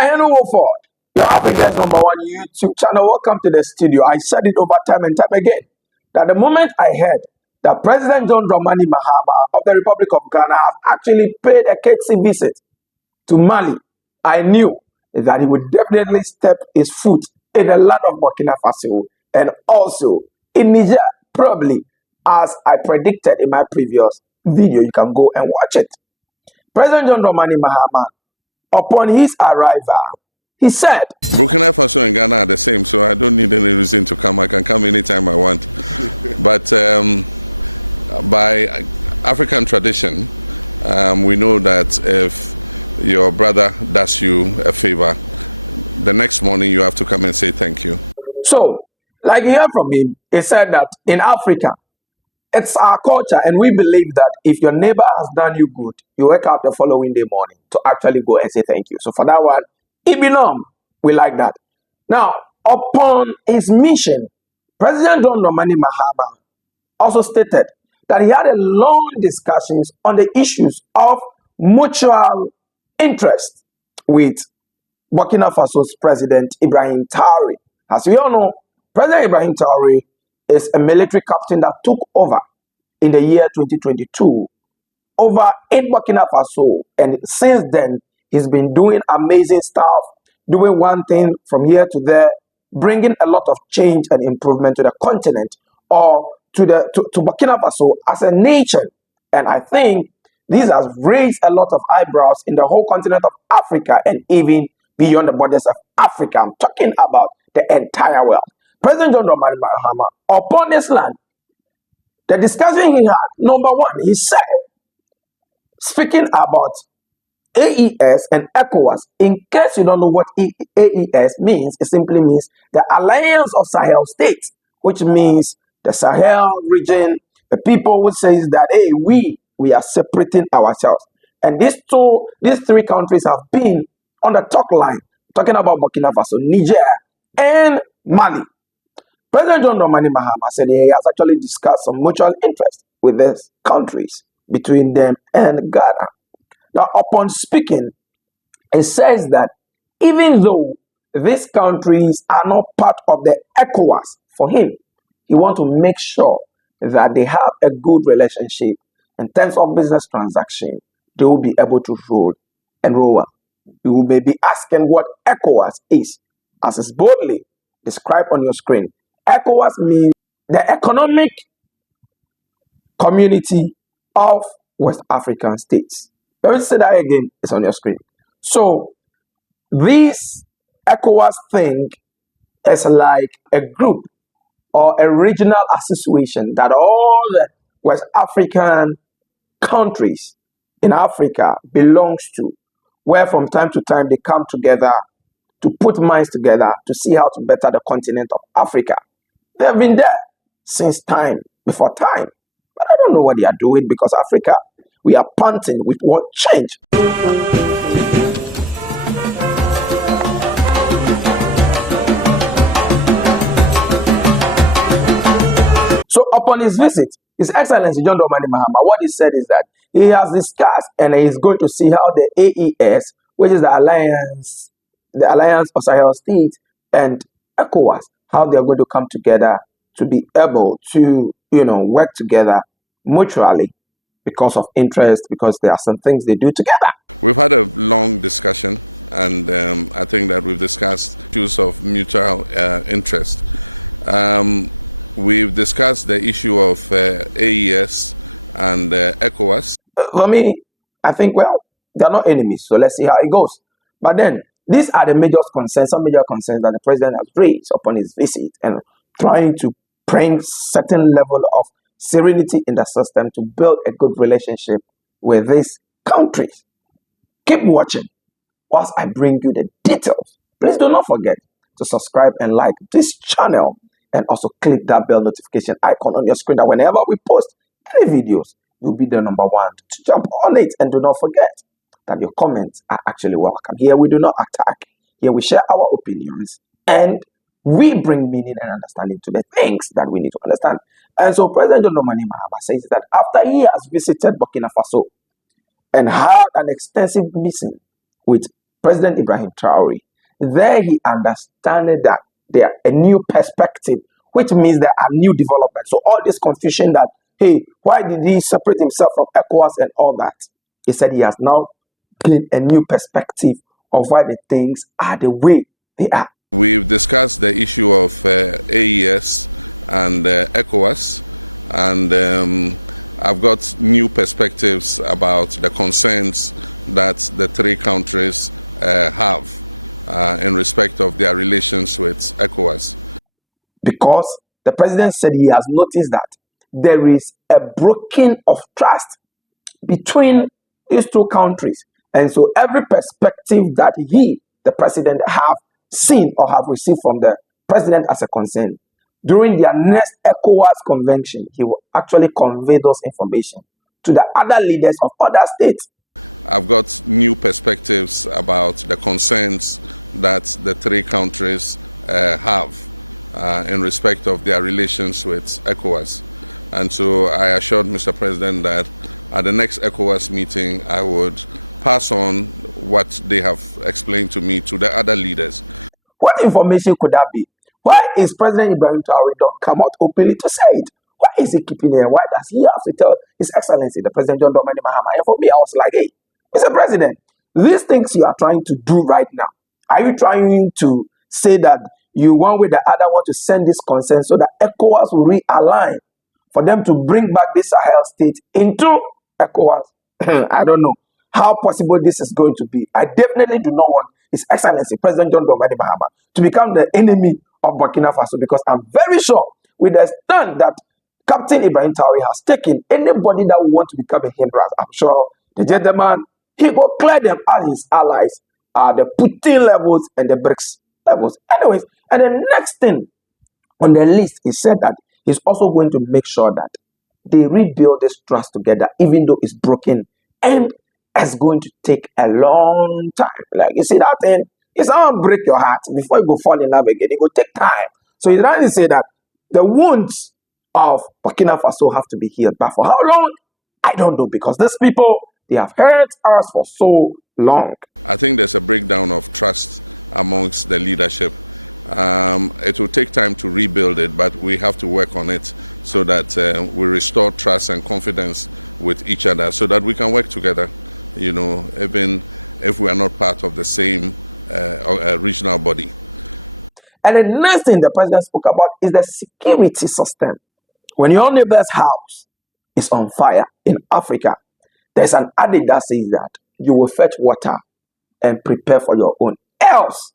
Henry Ford, your Africa's #1 YouTube channel. Welcome to the studio. I said it over time and time again that the moment I heard that President John Dramani Mahama of the Republic of Ghana has actually paid a courtesy visit to Mali, I knew that he would definitely step his foot in the land of Burkina Faso and also in Niger, probably, as I predicted in my previous video. You can go and watch it. President John Dramani Mahama, upon his arrival, he said, so, like you heard from him, he said that in Africa, it's our culture, and we believe that if your neighbor has done you good, you wake up the following day morning to actually go and say thank you. So for that one, Ibinom, we like that. Now, upon his mission, President John Dramani Mahama also stated that he had a long discussions on the issues of mutual interest with Burkina Faso's President Ibrahim Traoré. As we all know, President Ibrahim Traoré is a military captain that took over in the year 2022 over in Burkina Faso, and since then he's been doing amazing stuff, doing one thing from here to there, bringing a lot of change and improvement to the continent or to Burkina Faso as a nation. And I think this has raised a lot of eyebrows in the whole continent of Africa and even beyond the borders of Africa. I'm talking about the entire world. President John Dramani Mahama, upon this land, the discussion he had, number one, he said, speaking about AES and ECOWAS, in case you don't know what AES means, it simply means the Alliance of Sahel States, which means the Sahel region, the people who says that, hey, we are separating ourselves. And these three countries have been on the talk line, talking about Burkina Faso, Niger, and Mali. President John Dramani Mahama said he has actually discussed some mutual interest with these countries, between them and Ghana. Now, upon speaking, it says that even though these countries are not part of the ECOWAS, for him, he wants to make sure that they have a good relationship in terms of business transaction. They will be able to roll and roll well. You may be asking what ECOWAS is, as is boldly described on your screen. ECOWAS means the Economic Community of West African States. Let me say that again, it's on your screen. So this ECOWAS thing is like a group or a regional association that all the West African countries in Africa belongs to, where from time to time they come together to put minds together to see how to better the continent of Africa. They have been there since time before time. But I don't know what they are doing, because Africa, we are panting with what change. So upon his visit, His Excellency John Dramani Mahama, what he said is that he has discussed and he's going to see how the AES, which is the Alliance of Sahel States, and ECOWAS, how they are going to come together to be able to, work together mutually because of interest, because there are some things they do together. For me, I think, well, they're not enemies, so let's see how it goes. But then, these are the major concerns, some major concerns that the president has raised upon his visit, and trying to bring certain level of serenity in the system to build a good relationship with these countries. Keep watching whilst I bring you the details. Please do not forget to subscribe and like this channel, and also click that bell notification icon on your screen, that whenever we post any videos, you'll be the number one to jump on it. And do not forget that your comments are actually welcome. Here we do not attack. Here we share our opinions, and we bring meaning and understanding to the things that we need to understand. And so President John Dramani Mahama says that after he has visited Burkina Faso and had an extensive meeting with President Ibrahim Traore, there he understood that there are a new perspective, which means there are new developments. So all this confusion that, hey, why did he separate himself from ECOWAS and all that? He said he has now gained a new perspective of why the things are the way they are. Because the president said he has noticed that there is a breaking of trust between these two countries. And so every perspective that he, the president, have seen or have received from the president as a concern, during their next ECOWAS convention, he will actually convey those information to the other leaders of other states. What information could that be? Why is President Ibrahim Traore don't come out openly to say it? Why is he keeping it? Why does he have to tell His Excellency, the President John Dramani Mahama? And for me, I was like, hey, Mr. President, these things you are trying to do right now, are you trying to say that you one way or the other want to send this concern so that ECOWAS will realign for them to bring back this Sahel state into ECOWAS? I don't know how possible this is going to be. I definitely do not want His Excellency President John Dramani Mahama to become the enemy of Burkina Faso, because I'm very sure with the stand that Captain Ibrahim Traore has taken, anybody that will want to become a hindrance, I'm sure the gentleman, he will clear them as his allies, the Putin levels and the BRICS levels. Anyways, and the next thing on the list, he said that he's also going to make sure that they rebuild this trust together, even though it's broken, and it's going to take a long time. Like you see that thing, it's not gonna break your heart before you go fall in love again. It will take time. So he's trying to say that the wounds of Burkina Faso have to be healed. But for how long? I don't know, because these people, they have hurt us for so long. And the next thing the president spoke about is the security system. When your neighbor's house is on fire in Africa, there's an adage that says that you will fetch water and prepare for your own. Else,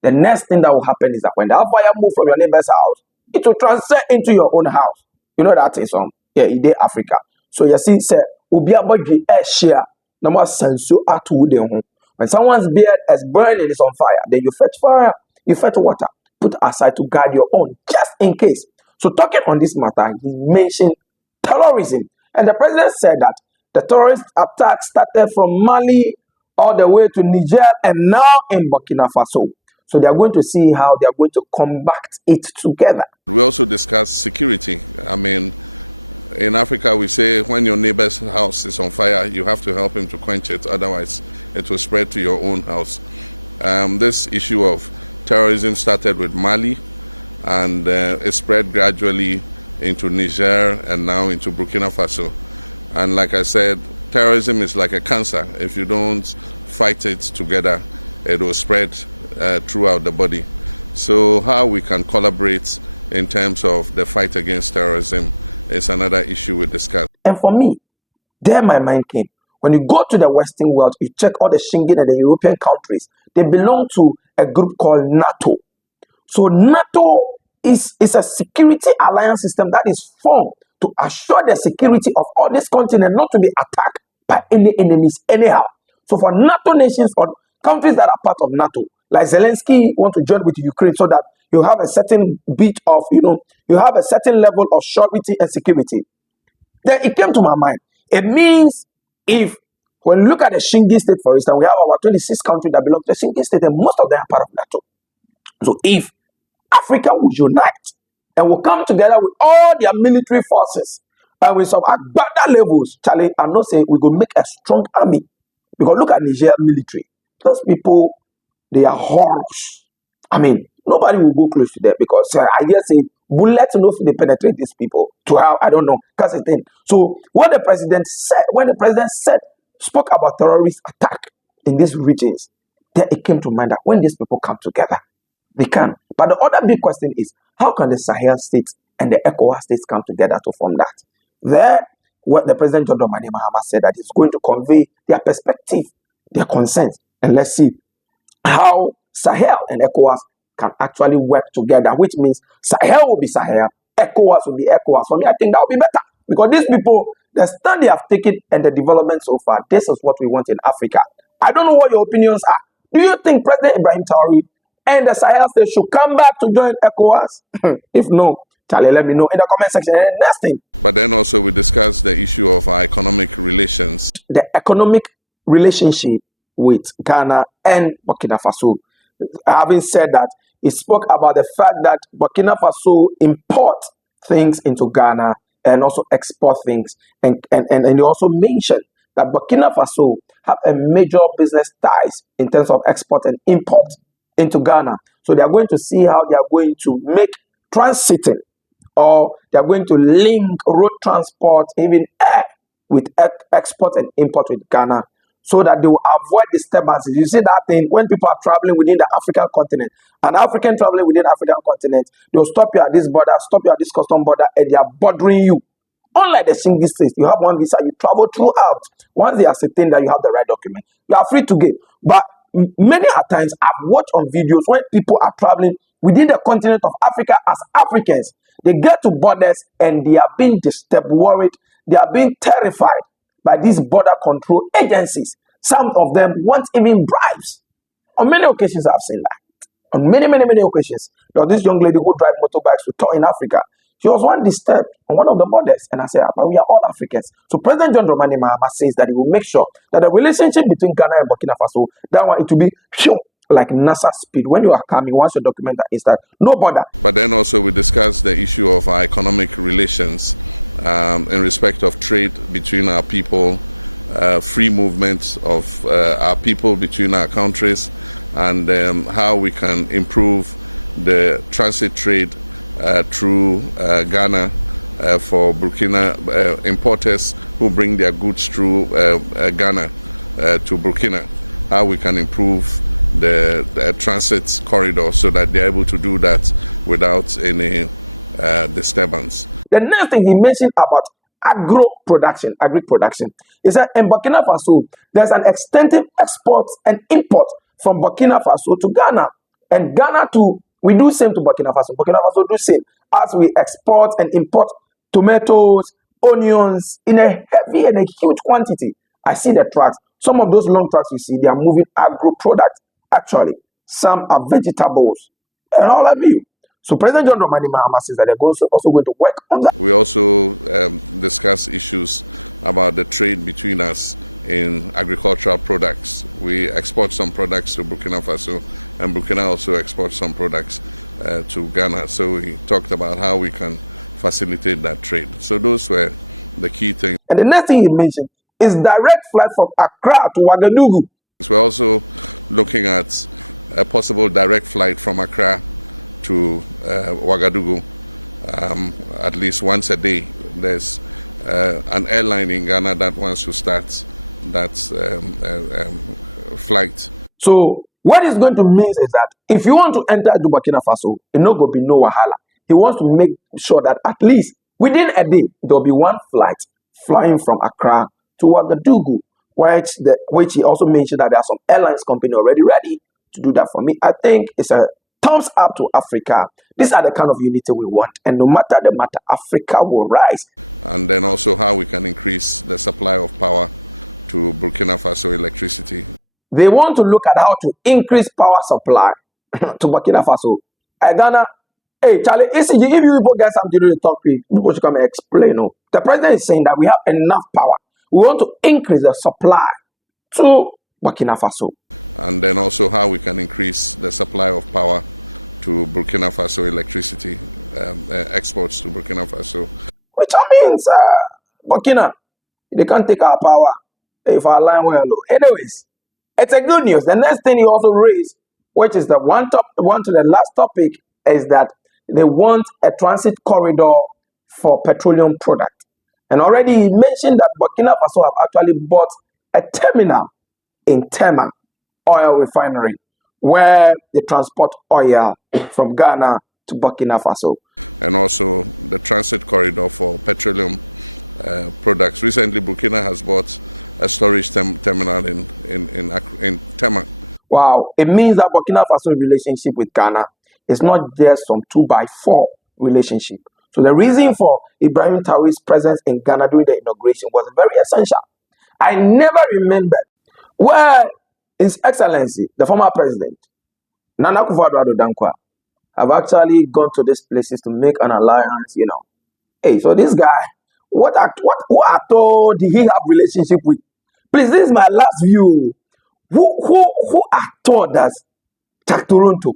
the next thing that will happen is that when that fire moves from your neighbor's house, it will transfer into your own house. You know that is in Africa. So you see, say, ubi abodji share, no more sensu atu de ho. When someone's beard is burning, is on fire, then you fetch fire, you fetch water, put aside to guard your own, just in case. So talking on this matter, he mentioned terrorism. And the president said that the terrorist attack started from Mali all the way to Niger and now in Burkina Faso. So they are going to see how they are going to combat it together. And for me, there my mind came. When you go to the Western world, you check all the Schengen and the European countries, they belong to a group called NATO. So NATO is a security alliance system that is formed to assure the security of all this continent not to be attacked by any enemies anyhow. So for NATO nations or countries that are part of NATO, like Zelensky want to join with Ukraine so that you have a certain bit of, you have a certain level of surety and security. Then it came to my mind. It means if, when you look at the Schengen state, for instance, we have about 26 countries that belong to the Schengen state, and most of them are part of NATO. So if Africa will unite and will come together with all their military forces and with some Agbada levels, Charlie, I'm not saying we're going to make a strong army. Because look at Niger military. Those people, they are horrors. I mean, nobody will go close to them because I just say bullets no fit dey penetrate these people to how I don't know. That's the thing. So what the president said, when the president said spoke about terrorist attack in these regions, then it came to mind that when these people come together, they can. But the other big question is how can the Sahel states and the ECOWAS states come together to form that? There, what the President John Dramani Mahama said that he's going to convey their perspective, their concerns, and let's see how Sahel and ECOWAS can actually work together, which means Sahel will be Sahel, ECOWAS will be ECOWAS. For me, I think that will be better because these people, the stand they have taken and the development so far, this is what we want in Africa. I don't know what your opinions are. Do you think President Ibrahim Traore and the Sahel states should come back to join ECOWAS? If no, Charlie, let me know in the comment section. And next thing, the economic relationship with Ghana and Burkina Faso. Having said that, he spoke about the fact that Burkina Faso import things into Ghana and also export things. And he also mentioned that Burkina Faso have a major business ties in terms of export and import into Ghana. So they are going to see how they are going to make transiting, or they are going to link road transport, even air, with export and import with Ghana, so that they will avoid disturbances. You see that thing when people are traveling within the African continent, an African traveling within the African continent, they'll stop you at this border, stop you at this custom border, and they are bothering you. Unlike the single states, you have one visa, you travel throughout. Once they ascertain that you have the right document, you are free to go. But many a times I've watched on videos when people are traveling within the continent of Africa as Africans, they get to borders and they are being disturbed, worried, they are being terrified by these border control agencies. Some of them want even bribes. On many occasions, I've seen that. On many occasions, there was this young lady who drive motorbikes to tour in Africa. She was one disturbed on one of the borders, and I said, but we are all Africans. So President John Dramani Mahama says that he will make sure that the relationship between Ghana and Burkina Faso, that one, it will be like NASA speed. When you are coming, once you document that instant, no border. The next thing he mentioned about agri production, he said in Burkina Faso, there's an extensive export and import from Burkina Faso to Ghana, and Ghana too. We do same to Burkina Faso. Burkina Faso do same as we export and import tomatoes, onions in a heavy and a huge quantity. I see the trucks. Some of those long trucks you see, they are moving agro products. Actually, some are vegetables and all of you. So President John Dramani Mahama says that they're also going to work on that. And the next thing he mentioned is direct flight from Accra to Ouagadougou. So what he's going to mean is that if you want to enter to Burkina Faso, it no go be no wahala. He wants to make sure that at least within a day there'll be one flight flying from Accra to Ouagadougou, which he also mentioned that there are some airlines company already ready to do that for me. I think it's a thumbs up to Africa. These are the kind of unity we want, and no matter the matter, Africa will rise. They want to look at how to increase power supply to Burkina Faso. Ghana, hey, Charlie, if you people get something to talk with, people should come and explain. No? The president is saying that we have enough power. We want to increase the supply to Burkina Faso. Which means, Burkina, they can't take our power if our line well low. Anyways, It's a good news. The next thing he also raised, which is the one to the last topic, is that they want a transit corridor for petroleum product. And already he mentioned that Burkina Faso have actually bought a terminal in Tema oil refinery where they transport oil from Ghana to Burkina Faso. Wow, it means that Burkina Faso relationship with Ghana is not just some 2x4 relationship. So the reason for Ibrahim Traore's presence in Ghana during the inauguration was very essential. I never remembered where His Excellency, the former president, Nana Akufo-Addo Dankwa, have actually gone to these places to make an alliance, Hey, so this guy, who at all did he have relationship with? Please, this is my last view. Who at all does Jack Toronto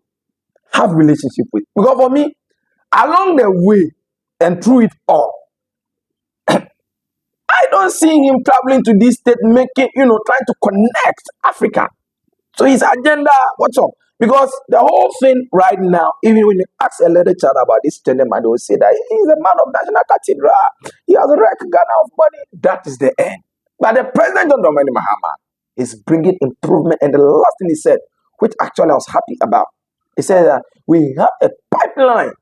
have relationship with? Because for me, along the way and through it all, I don't see him traveling to this state, making, trying to connect Africa. So his agenda, what's up? Because the whole thing right now, even when you ask a little child about this gentleman, they will say that he's a man of national cathedral. He has wrecked Ghana of money. That is the end. But the president, John Dramani Mahama, is bringing improvement. And the last thing he said, which actually I was happy about, he said that we have a pipeline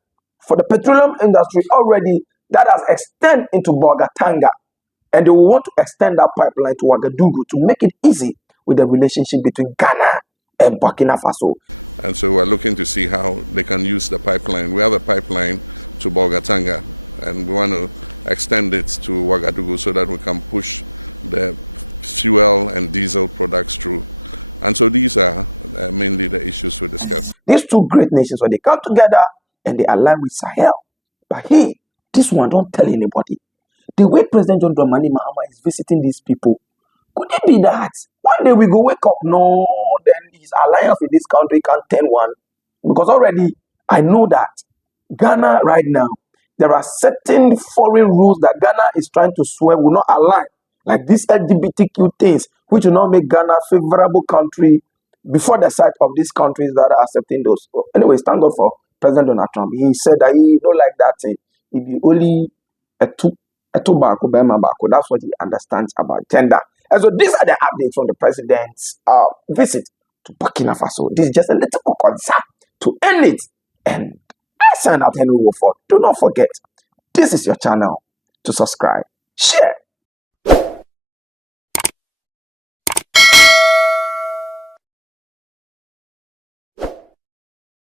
for the petroleum industry already that has extended into Bogatanga. And they want to extend that pipeline to Ouagadougou to make it easy with the relationship between Ghana and Burkina Faso. These two great nations, when they come together and they align with Sahel. But hey, this one, don't tell anybody. The way President John Dramani Mahama is visiting these people, could it be that one day we go wake up, no, then his alliance with this country can't turn one? Because already I know that Ghana right now, there are certain foreign rules that Ghana is trying to swear will not align. Like these LGBTQ things, which will not make Ghana a favorable country before the sight of these countries that are accepting those. Anyways, thank God for President Donald Trump. He said that he don't like that thing. If you only a two bako, that's what he understands about gender. And so these are the updates from the president's visit to Burkina Faso. This is just a little concern to end it. And I sign out Henry Wolford. Do not forget, this is your channel. To subscribe, share,